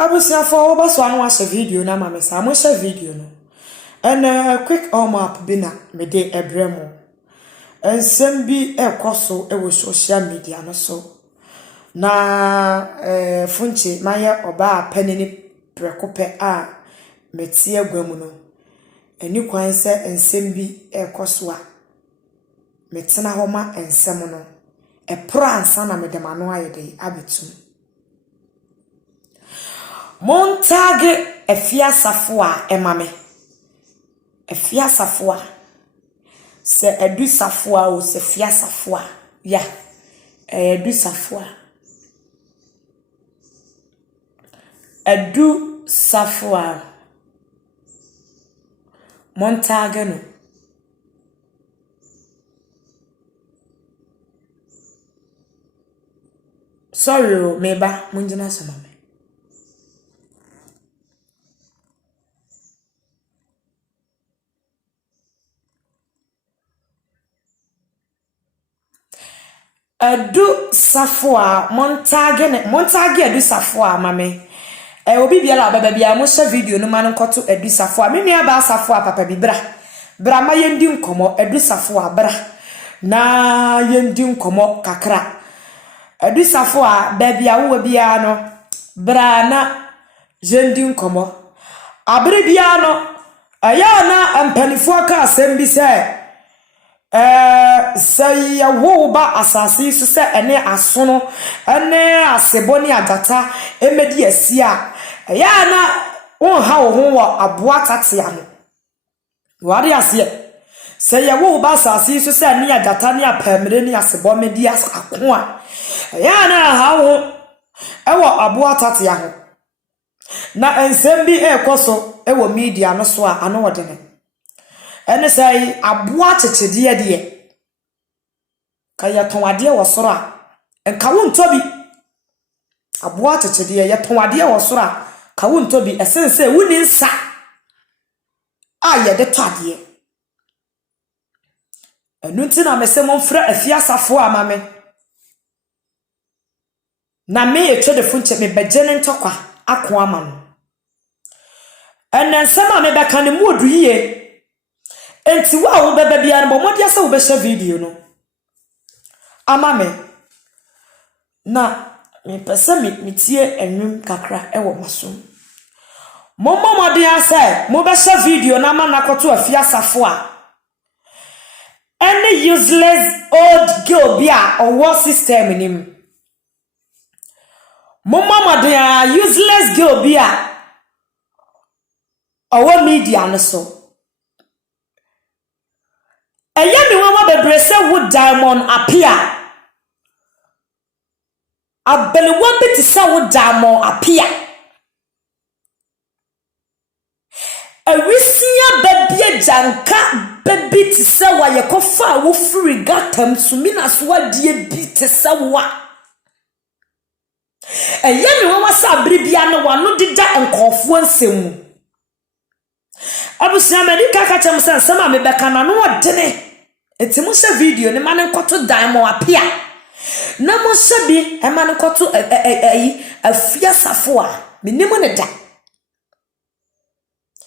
Abusia for oba so anu watch video na mama sa mo share video no. And quick up bina me de ebremo. And sembi ekoso e wo social media no so. Na funche maya oba penini prekope a metie agwamu no. Eni kwan se ensembi ekoso a metena homa ensem no. E pro ansa na medemano ayede abetum. Montage efia safua emame. Efia safua. Se edu safua o se fia safua. Ya. Edu safua. Edu safua. Montage no. Sorry, meba munjina somame. Edu safua montage edu safua mame. Obi biala baba bia mo share video no man nkoto edu safua. Me nua ba safua papa bi bra ma yendi nkomo edu safua bra. Na yendi nkomo kakra. Edu safua ba bia wo bia no bra na yendi nkomo. Abre bia no aya na ampanifo aka asem bi se say ya wo ba asasi so se ene asono ene aseboni agata emedi asia ya na won ha wo ho wo aboa tatia ho wari ase say ya wo ba asasi so se ene agata ne apamre ne asebo medi ako a ya na ha wo ewo aboa tatia ho na ensem bi ekoso ewo media no so a ano wodene ene say aboa tetedie de kaya tonwade wo soro a enka wo ntobi aboa tetedie ye tonwade wo soro a ka wo ntobi esense wuni nsa a ye de tade enu ntina mese mo mfra afia safo amame na me etwe funche me begene ntokwa akwa amam enen sama me beka ne modu yie enti wa wo bebe bia no mo dia se wo be share video no amame na me pese me tie enwum kakra ewo masom mo dia se mo be share video na ma nakoto afia safo a any useless old girl bia or war system nim mo dia useless girl bia our media no so Eyemi wama bebrese wo diamond appear. Abeli wabi ti sa wo diamond appear. Ewisiya bebie janka bebi ti sa wa yekofa wo free gatam sumina so die bi ti sa wa. Eyemi wama sa bribia no wano dida enkofo nsemu. Abusia medika ka chem sen sama me beka na no odene. Enti mo se video ni man nkoto diamond apia. Na mo se bi e man nkoto afia safo a menimo ne da.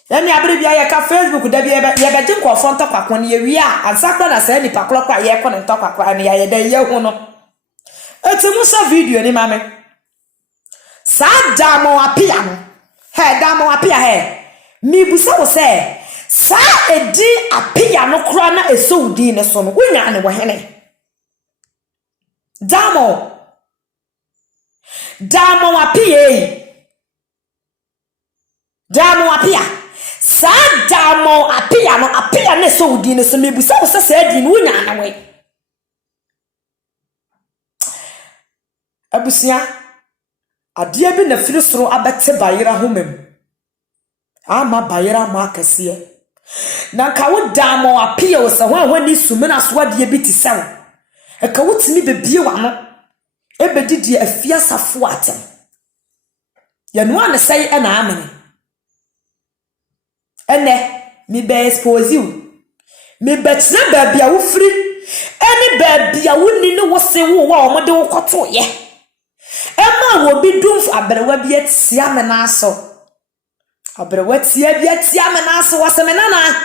Yani abre bia ye ka Facebook da bia ye beje nkofo ntokwa ne ye wi a ansakwa na se nipa klokwa ye ko ne ntokwa ne ye da ye hu no. Enti mo se video ni mame. Sa diamond apia no. He diamond apia he. Mi busa wo se sa edi apia no kra na esodi ne so no wonya ne wo hene damo apia sa damo apia no apia ne esodi ne so mi busa wo se sa edi no wonya na we abusia ade bi na firi soro abete bayira homem ama bayira ma kase na ka wo damo apia wo se ho ni sumina so ade bi ti sew e ka wo timi bebie wa no e bedidi afia safo atem ya no an sei e na amene ene mi be expose you mi betre ba bia wo firi ene ba bia wo ni no wo se wo wa o mo de wo koto ye Emma will be doomed for Abrewa be at Siamenaso. Abrewa Tia be at Siamenaso was a menana.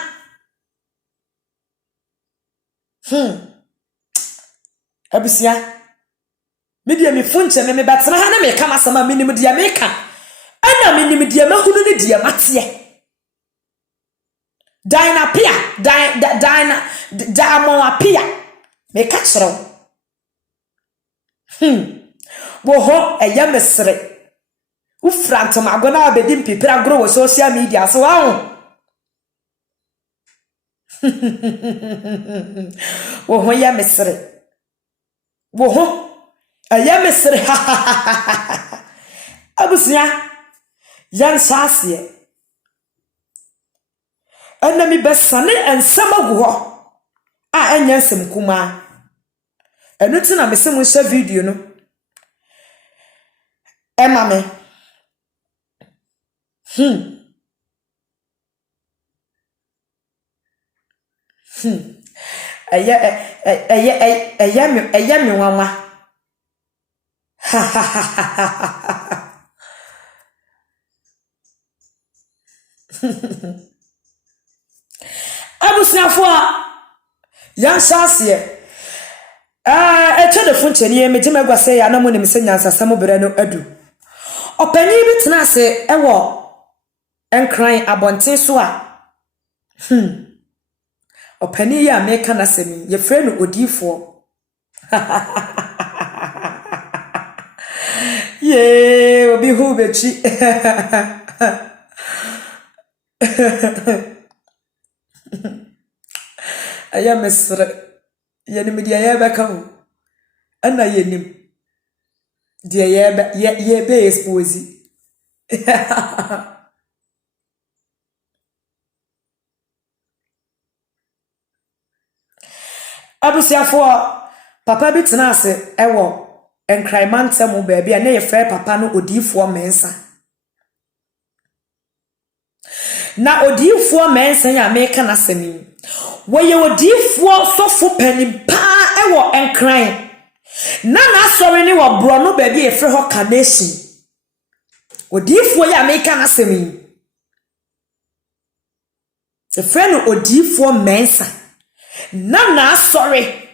Abisia. Media me funche me batrahana me kama sama minimum dia meka. Ana minimum dia mahunu ne dia matie. Dina pia, dina pia. Me kachro. Wo ho mesre. Ufranto magona abedim pipra grow social media so wow. Wo ho mesre. Wo ho mesre. Abusia yan sasiye. Enami besane ensamagu ho a enyansem kuma enu ti na mese mu hye video no emame mi wama Abusiafo yan sasiye eto de funcheni e megema gwase ya na mo ne mese nyansasam bere no adu opani bi tena se ewo enkran abonten so a opani ya meka na semi ye frɛ no odifo ye obi hu bechi aya mesre yenim dia yeba kan ana yenim dia yeba expose abusiafo papa bi tena ase ewo enkraimantem baabi a na ye frɛ papa no odifo mensa na odifo mensa ya meka na semi woye odifo sofo panim pa ewo enkran na sori ni wo bro no baabi e frɛ ho Carnation odifo ya meka na semi e frɛ no odifo mensa na sori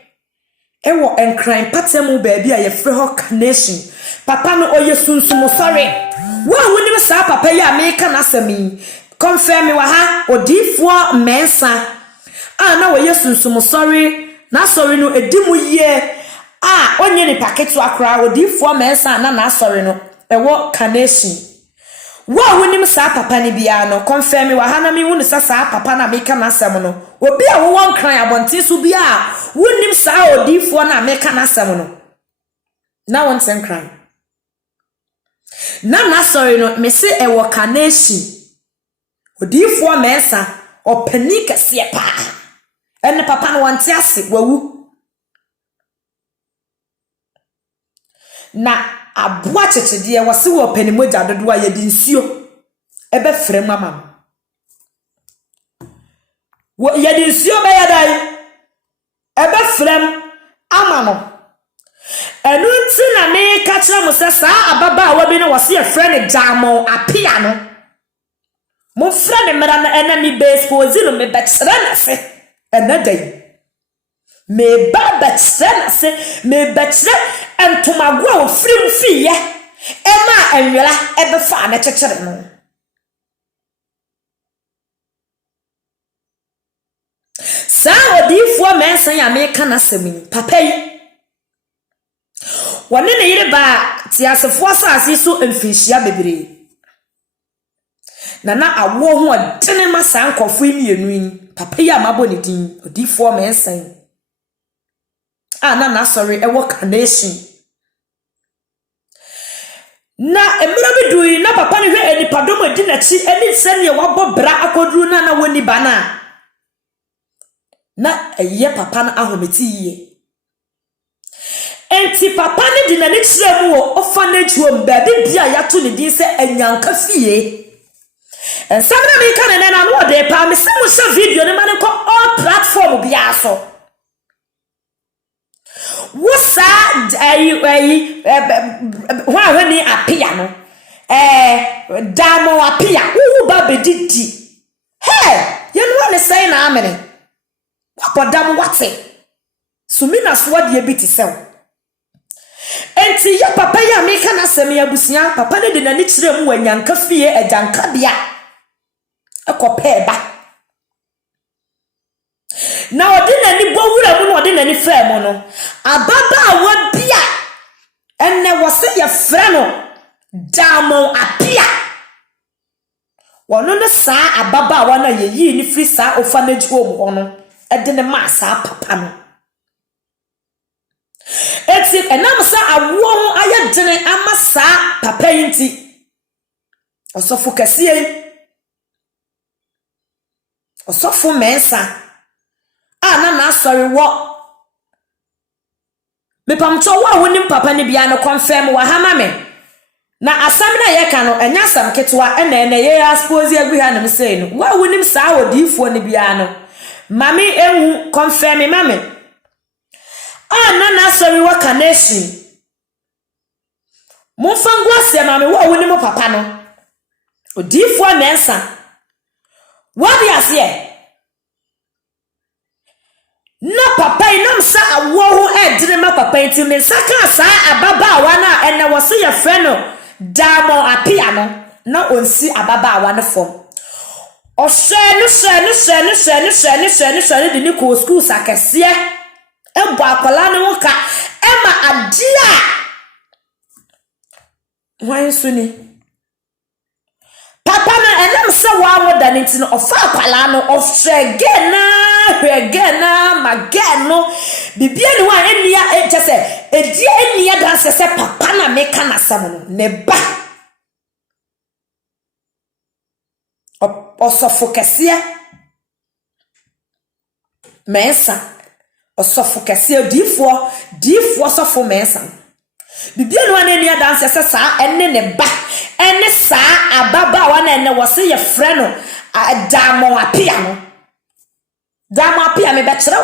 ewo enkran patemu baabi a ye frɛ ho Carnation papa no oye sunsumo sori wo wonim sa papa ya meka na semi confirm wa ha odifo mensa na wo yesunsumo sorry na sorry no edimu ye onye ni paketu akra odifo mensa na sorry no ewo Carnation wo wonim sa papa ni bia no confirm wa ha na mi wonu sa papa na meka na asem no obi a wo won kran abonte so bia wonim sa odifo na meka na asem no na won sen kran na sorry no me se ewo Carnation odifo mensa opani kase pa ene papa no wante ase wawu na aboa chechede wase wo opani moja dodo a yedi nsuo ebe frem mama wo yedi nsuo be yadai ebe frem ama no enu nti na me ka kira mo se sa ababa a wabi no wase e friend jamo apia no mo friend mera na enemy base pose no me betre na se enadai me ba betre na se me betre entomago a ofrim fiye ema enwela ebe fa na chechere no sa odifo mensan ya me kana semi papa yi wone ne yire ba ti asefo asase so emfihia bebre na awo ho adene masa nkofo imienu yi papa yi amabo ne din odifo mensan na sorry ewo Carnation na emira bidui na papa ne hwe enipadom adi na chi eni sene wabo bra akoduru na woni bana na eye papa na ahometi yiye enti papa ne di na ne kire mu wo orphanage home ba bia ya to ne din se anyanka fie ensamna mi kan na no de pa me se mo se video ne ma ne ko all platform bia so wo sa when ni apia no damo apia wo ba bedidi hey you know what say na amene what damo wate sumina so de bi ti sew enti ya papa ya meka na seme abusia papa ne de nani kire mu wanyanka fie ajanka bia ekope ba na odina ni bowura mu no odina ni fa mu no ababa wa bia enne wose ye fra no damo apia wono no saa ababa wa na ye yi ni free saa orphanage home hono ede ne ma saa papa no eti enam sa awo ho ayedene ama saa papa yinti osofu kase osofu mensa na sorry wo me pamcho wa wonim papa ne bia no confirm wa hama me na asam na ye ka no enya sam ketwa ene ye expose agui ha na say no wa wonim saa odifo ne bia no mami ehu confirm mami na sorry wa kanesi mo fangu ase mami wa wonim papa no odifo mensa what do you say na papa inam sa awo ho edire ma papa nti me saka sa ababa wa na ene wo se ye fre no damo apia no na onsi ababa wa ne fom o shenu de ni ko school sakese ebo akola ne wo ka ema adia wan suni papa no enam sa wa wo da nti no ofa akola no Regena mageno bibia ni wa enia chese edi enia dan sese papa na meka na sam no ne ba osofo kase mensa osofo kase difo osofo mensa bibia ni wa enia dan sese sa enne ne ba enne sa ababa wa na enne wo se ye frɛ no damo apia no dama pia me betre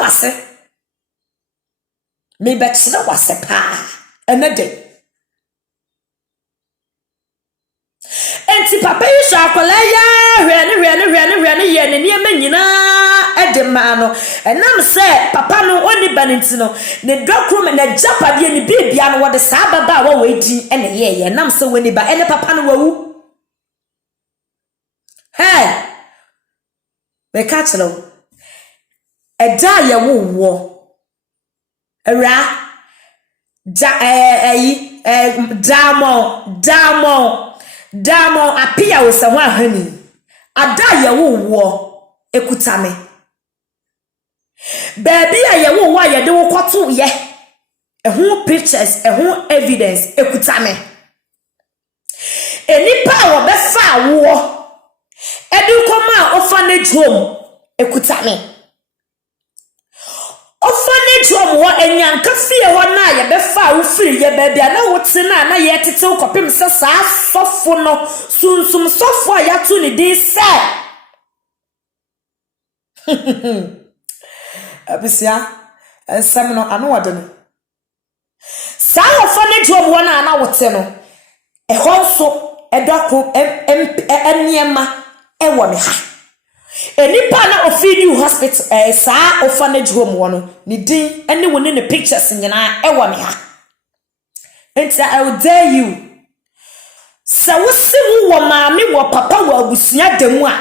wase pa enede enti papa yi sha akola ya hwene ye ne niema nyina edema no enam se papa no oni banenti no ne dokrum na japade ne bibia no wode saa baba wa wedi ene ye enam se woni ba ene papa no wawu hey be katlo eda ye wo era damo apia wo se ho ahani ada ye wo ekutame baby a ye wo ye de wo kwoto ye ehun pictures ehun evidence ekutame enipa wo be fa wo edu koma orphanage home ekutame orphanage home wo enyanka fie ho na ye be fa wo free ye baby na wo tena na ye tete wo kopem se saa sofo no sunsum sofo a ya tu ni din se abisia ensem no anu wode no saa orphanage home wo na wo te no ehon so edoko eniema ewo me ha enipa na ofidi hospital saa orphanage home wono ni din ene woni ne pictures nyina ewo me ha enti I will dare you sa wosi wo maami wo papa wo abusia demu a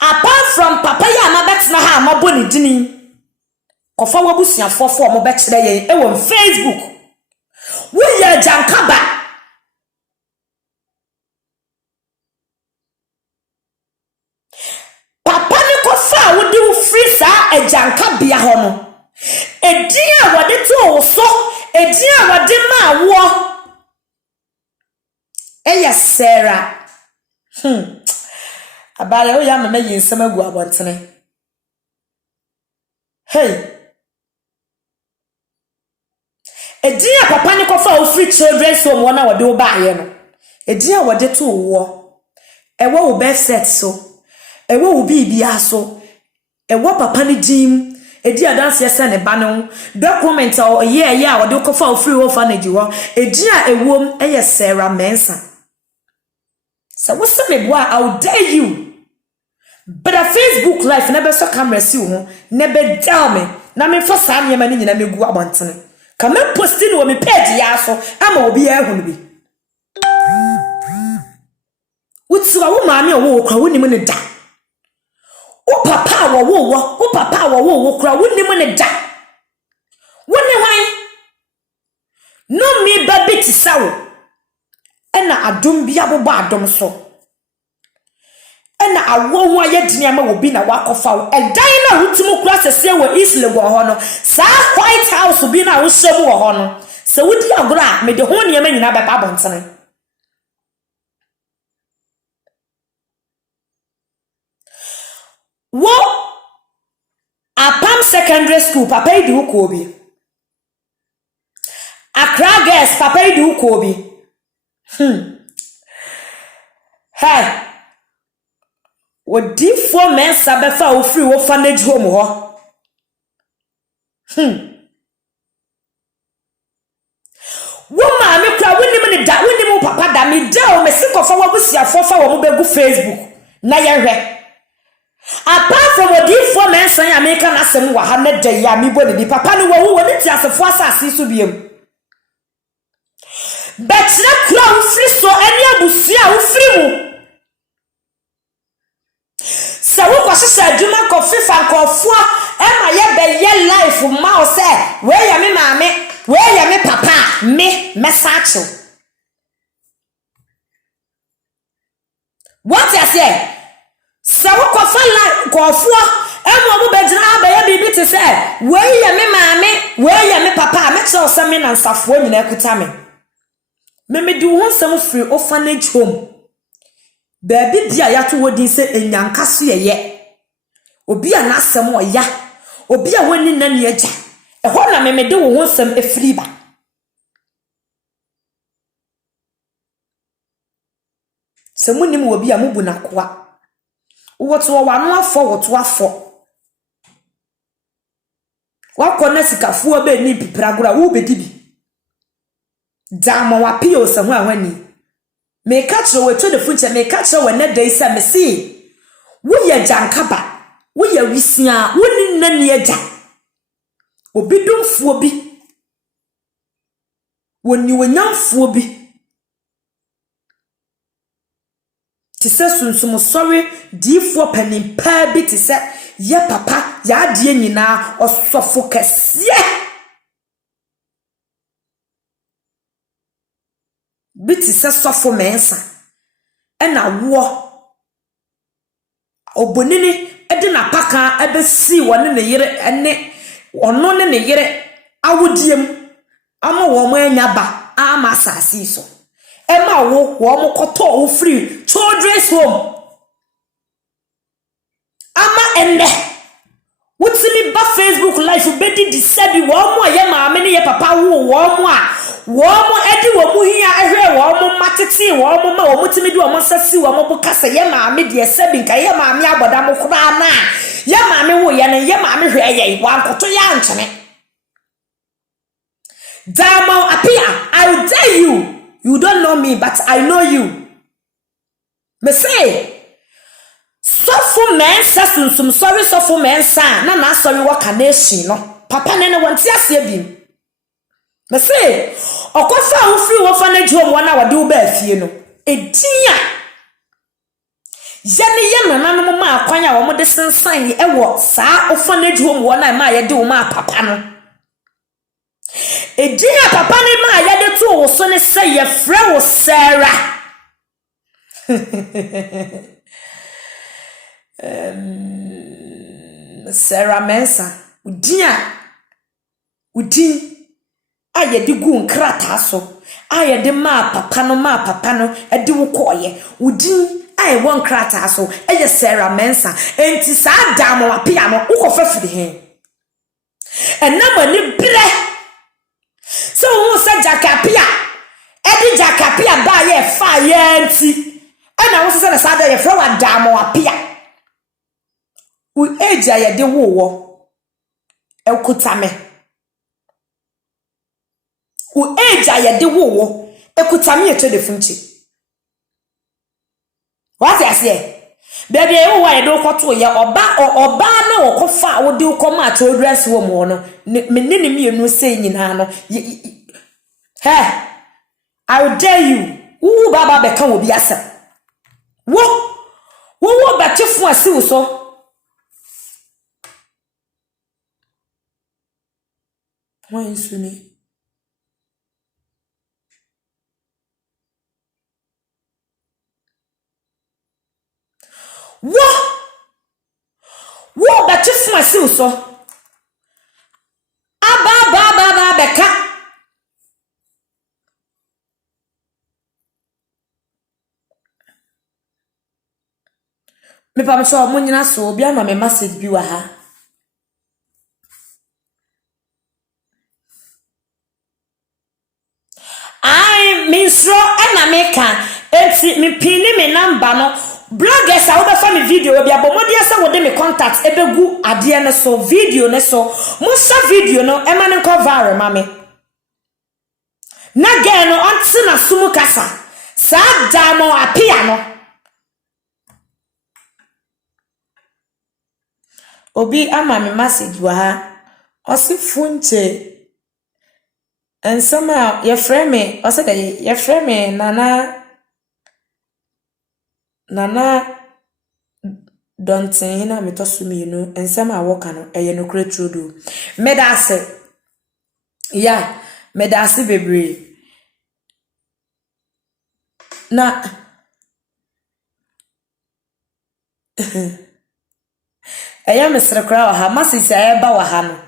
apart from papa ya ma betna ha ma boni dini kofa wo abusia fofo mo bekire ye ewo Facebook wo ya jankaba ejanka bia ho no edin a wode to wo so edin a wode ma wo eya Sarah abale o ya mama yinsem agu abontene hey edin a papa ni kofa o free children so mo na wode wo ba ye no edin a wode to wo ewo wo best set so ewo wo bibia so ewo papa ni dim edi adanse ese ne ba ne ho document o ye a wode kofa o free orphanage ho edi a ewom eye Sarah Mensah. So what's the me boy, how dare you? But a Facebook life never so camera see you, never tell me. Na me for some year mani na me go abantene. Come and post it on me page ya so ama obi e hu bi. Wutsi wa wo maame wo kwa woni mu ne da. Wo papa wo papa wo kra woni mu ne da. Woni hwan? No me baby ti sawo. Ena adom bia bobo adom so. Ena awo wa ye dinia ma obi na wakofa wo. Edan na hutimu kura sese wo Isle go ho no. Sa White House bi na wo shemu wo ho no. Se wudi agora me de ho ne ma nyina beba bontene. Wo Apam Secondary School papa idi uko obi. Accra Girls papa idi uko obi. Hey. Wodi for men sabefa o free orphanage home ho. Wo ma me kra woni me da woni mu papa da me da o me sikofa wo busia fofa wo begu Facebook na ye hwe. Apart from wodi for men san America na sem wa ha na da ya me bo ne papa no wo woni ti asefo asase so biem. Betre kra wo free so ani abusia wo free mu. Se wo kwasese adwuma kofi fa nkofo ema ye be ye life ma o se we ya me maame we ya me papa me mesacho. What you say? Se wo kofa la nkofo ema wo be gina ba ye bibi te se we ya me maame we ya me papa me che o se me na nsafo nyina ekuta me di wo nsam free orphanage home. Baby bia ya to wodi se enyanka so ye obi anasem oya obi a woni nani agya ehọ na me de wo honsem efiri ba se munim obi a mubu na koa wo to wano afọ wo to afọ wa kona sikafo ba ni pipra gora wo bedi bi dama wa pio se ho ahwani me catch we to the future me catch we na day say me see wo ye jankaba wo ye wisia woni nani agya obi domfuo bi woni wonyamfuo bi ti se sunsum sorry difo panimpa bi ti se ye papa ya ade nyina osofo kese biti se sofo Mensah ena wo obonini ede na paka ebesi wone ne yire ene ono ne yire awodiem ama wo mo anya ba ama asasi so ema wo mo koto wo free children's home ama ende wutimi ba Facebook live bedi disabi wo mo ye maame ne ye papa wo mo edi wo mu hia ehwe wo mo matete wo mo ma wo mutimi di wo mo sasi wo mo bukasa ye maame de sabi nka ye maame aboda mo kura na ye maame wo ye ne ye maame hwe ye wa nkoto ya nchene Damo appear I dare you don't know me but I know you me say sofo Mensah sunsum sorry sofo Mensah na sorry waka nation no papa ne wonti ase bim me say okofa wo free wo fanage home wana wade wo ba afie no edia yene ye nananom ma akwanya wo de sensan e wo saa ofanage home wana ma ye de wo ma papa no edia papa ne ma ye de to wo so ne say ye frɛ wo Sarah Sarah Mensah udin ayede gu nkrata so ayede ma papa no edi wo koye udin aye won nkrata so eye Sarah Mensah enti sa damo apia no ukofa firi he enama ni bre so wo sa jakapia edi jakapia ba ye fa ye enti ena wo se na sa da ye fra wa damo apia u eja ye de wo ekutame u eja ye de wo ekutame eto de funchi what you say baby e wo ye do kwoto ye oba na wo kofa wo de ko ma to dress wo mo no me ne mienu sei nyina no hey I will dare you wo baba be kan obi asa wo betefu asi wo so why suni wo betefu asi wo so aba beka me pa so mo nyina so obi ama me message bi wa ha I minstro ana meka enti me pini me number no bloggers a wo be fa me video bi abomodi asa wo de me contact ebegu ade ne so video ne so mo sa video no e ma ne ko viral ma me na ge no onti na sumu kasa sa damo apia no obi ama me message wa ha osifunche ensama ye frame oseda ye frame nana don't say na me to sumi you know ensama woka no eye no kre trudo medase ya medase bebre na eye mesre kra wa ha masisi eba wa ha no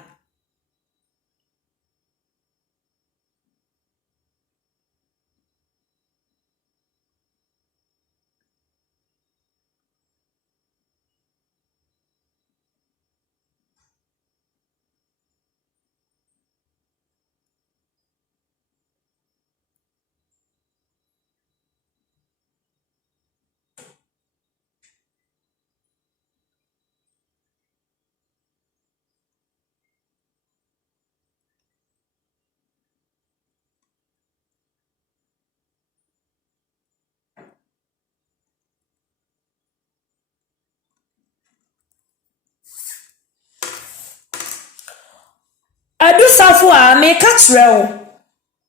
Adusafo a me catch real.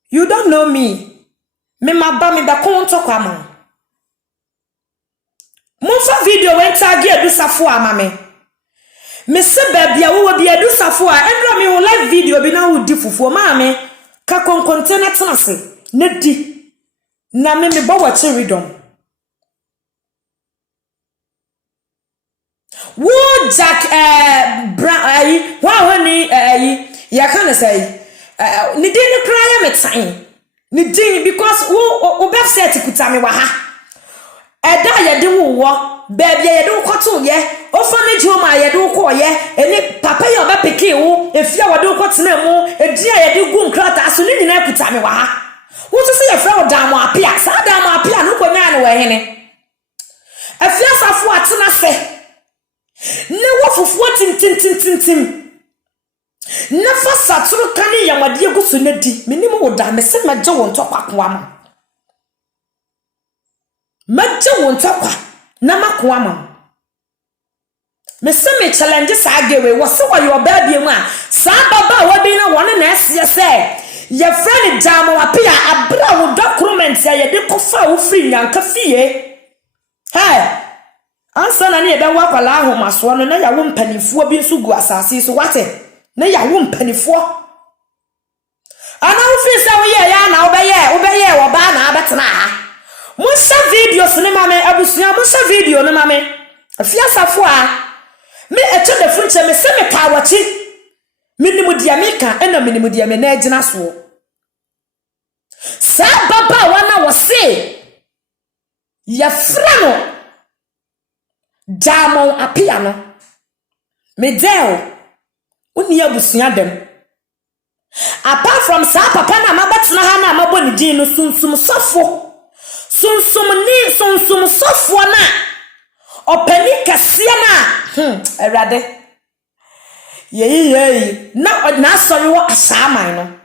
You don't know me. Me maba me ba konto kwa ma. Monfa video wen tagi adusafo a ma me. Me se babia wo bi adusafo a endro me wo live video bi na wo di fufuo ma me ka konkonte na tenase na di na me ba wa cheridom. Wo Jack brown wa ni ya can say ni din cry me time ni din because wo be set kutame wa ha eda ye de wo baby ye de kwoto ye ofanage home a ye de ko ye eni papa ye oba peke wo efia wo de kwotena mu edi a ye de gu nkrata so ni nyina kutame wa ha wo so se ye fra wo damo apia sa damo apia no ko nya no wa hene afia safo atena se ne wo fufuo tintintintintim Nefa saturu kani ya madie gusu na di menimu wo da mese maje won tokwa kwa ma maje won tokwa na makwa ma mese me challenge sa gewe wo se wo yo ba bia mu a sa baba wo bi na won na ese se ye friend jamo apia abra wo document ya ye de kofa wo free nyanka fie hey ansa na ne ye be wa kwala ahomaso no na ya wo mpanifuo bi nso gu asase so wate na ya wo mpanifo ana wo fi sa wo ye ya na wo be ye wo ba na abetena ha mo sha videos ne mame abusua mo sha video ne mame afia safo a me eto de funche me se me ka wachi minimu dia meka ena minimu dia me na agina so sa baba wana wo se ya frano Diamond apia no me del Uni abusua dem apart from sa papa na mabetena ha na maboni din no sunsum sofo sunsum sofo na opani kase na erade Ye na sorry wo asaman no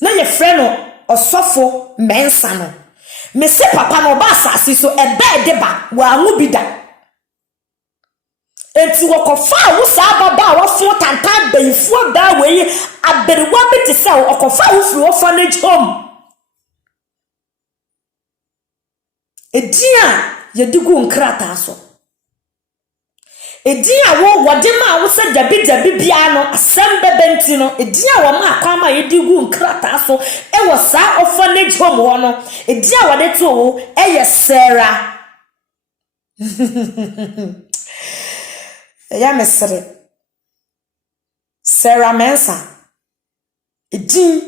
na ye friend no osofo mensa no me se papa no ba asase so ebe de ba wa hu bi da enti wo kofa wo sa baba wo fo tantan beyifuo da we aberiwa bi te se wo kofa wo firi orphanage home edia ye digu nkrata so edia wo wode ma wo se dabi bia no asem bebenti no edia wo ma akwa ma ye digu nkrata so e wo sa orphanage home wo no edia wode to wo eye Sarah ya mesere Sarah Mensa edin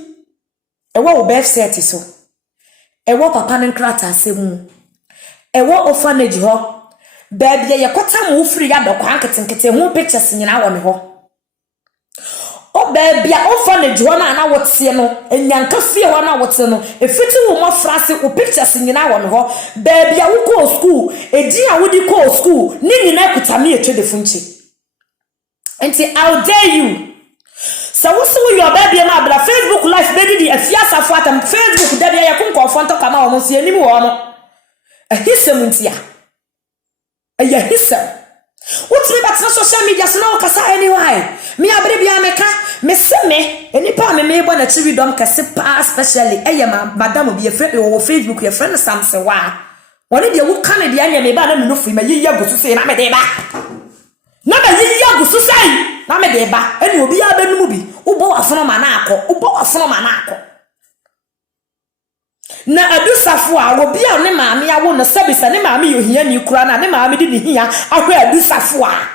ewo wo website so ewo papa ne nkrata asemu ewo orphanage ho baby ye kwata mu free ya dokwa nketenkete hu pictures nyina wo me ho o baby a orphanage ho na wote no enyanka fie ho na wote no efiti wo mo frase o pictures nyina wo me ho baby a wo ko school edi a wo di ko school ni nyina kuta me etwe defunchi enti how dare you so wo so your baby na bla Facebook live baby di afiasa fo atam Facebook da bia ye konko fonto kama wo mo se anim wo mo ahisem ntia aya hisem what me back na social media so na kasa anyway me abre bia meka me se me enipa me bo na chiwi dom kase pa especially aya madam bi ye friend wo Facebook ye friend samse wa woni de wo kan de anya me ba na me no firi ma yiya gusu se na me de ba na me yiya gusu se na me de ba eni obi ya benum bi wo bo afono ma na akọ wo bo afono ma na akọ na adusafo a wo bia ne maame awo no sabisa ne maame yo hia ni kura na ne maame di ne hia ahwe adusafo a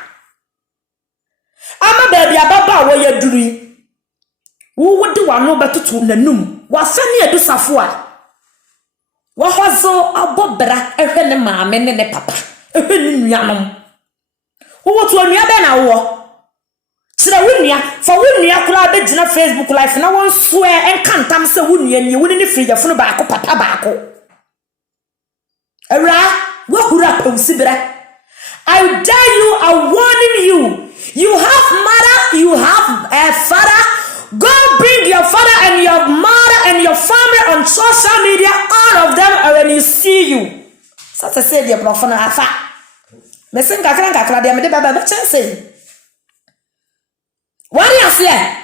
ama baby ababa wo ya duri wo wodi wano betoto nanum wa fa ne adusafo a wo hozo abobra ehwe ne maame ne papa ehwe ne nuanom wo to nua be na wo sira wunia fa wunia kula be gina Facebook live na won so enkantam se wunia ni wuni ni free jafunu baako papa baako era wo hura ponsibra I dare you, I'm warning you. You have mother, you have a father. Go bring your father and your mother and your family on social media. All of them are when you see you. Such a say, dear Profana Afa. Messin Kakranka, they made a baba chance. What do you say?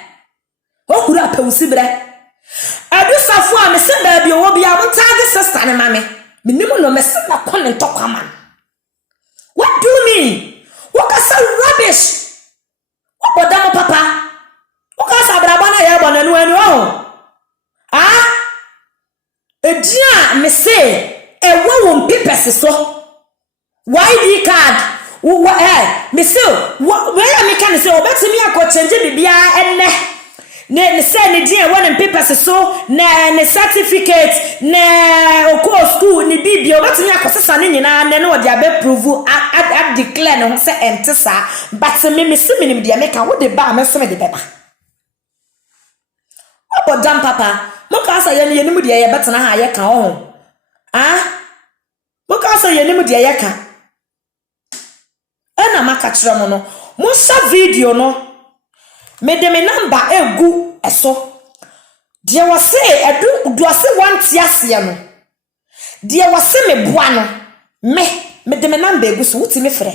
Oh, who are Ponsibra? I do so far, Miss Baby, will be able to tell the sister and mammy. Minimum no messin upon and talk, man. What do you mean? What is so rubbish? What about papa? What is a brabana yabon and when you ah? A dear, me say, a woman papers so. Why the card? What, me say, what, where am I can say, oh, better me, I could change it, and ne say ne dia one papers so na ne certificate na oko school ni bibia obetimi akosesa ne nyina na no dia be prove at declare no say entesa but me siminim dia make wo de ba me so me de beba obo jam papa mo ka sa ye ne nim dia ye betena ha ye ka ho ah mo ka sa ye nim dia ye ka na maka kire mo no mo sa video no me de me number egu eso dia wase edu duase wanti ase no dia wase me boa no me de me number egu so wuti me frɛ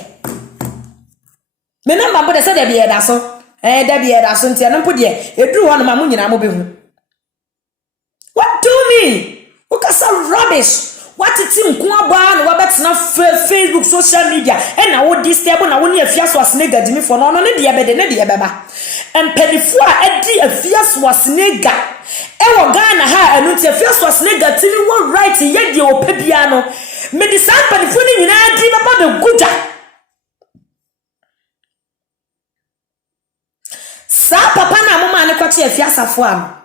me number bo de se de bia da so da bia da so ntia no mpo de edu ho no ma mo nyina mo behu. What do you mean? Ukasa rubbish. What it team kuaba no wabetena Facebook social media and na wo disturb na wo ne afiaso asnega dimi for no ne de bede ne de beba empelifo a edi afiaso asnega e wo Ghana ha anu ti afiaso asnega tini wo right ye de opabia no me de san pelifo ni nyina di baba be guja sa papa na mama ne kwache afiasafo am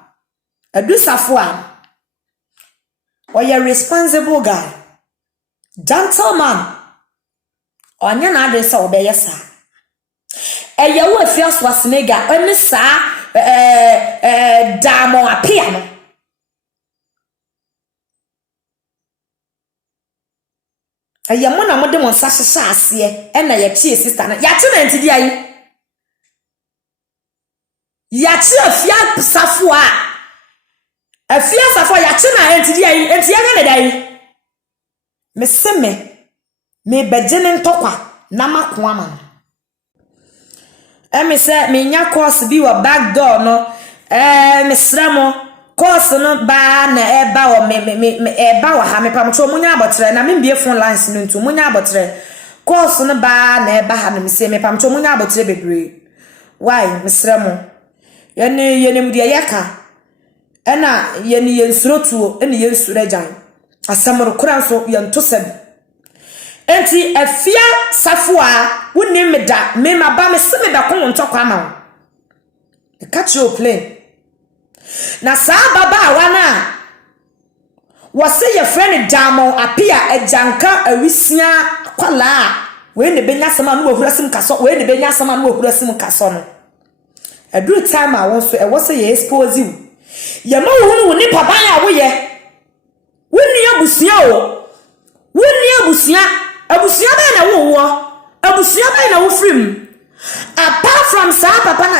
adusafo am. Or you're responsible guy, gentleman. On your address or be yes, sir. A yaw first was nigga, only sir, damo a piano. Eye mo na mo de mo nsa hyehye ase e na ye tie sister na ya tie na ntidi ayi ya tie afia safo afia safo ya tie na ntidi ayi enti ya na dai me seme me begene ntokwa na mako ama me se me nya course bi wa back door no me sramo course no ba na eba wo me eba wa ha me pamcho munya abotre na me bie phone lines no ntu munya abotre course no ba na eba ha no me se me pamcho munya abotre bebre why me sramo yene mu de yeka ena yene yensurotuo ene yensura jan asamro kura nso yento sabi enti afia safua woni meda me maba me se me da kon ntokwa ma the catch your plane na saa baba awana wose ye friend damo apia ejanka awisia kwala we ne benya sama no wahurasim kaso we ne benya sama no wahurasim kaso no aduru time a won so e wose ye expose you ye ma wo ni papa ya wo ye woni abusia o woni abusia ba na wo abusia ba na wo frim apart from saa papa na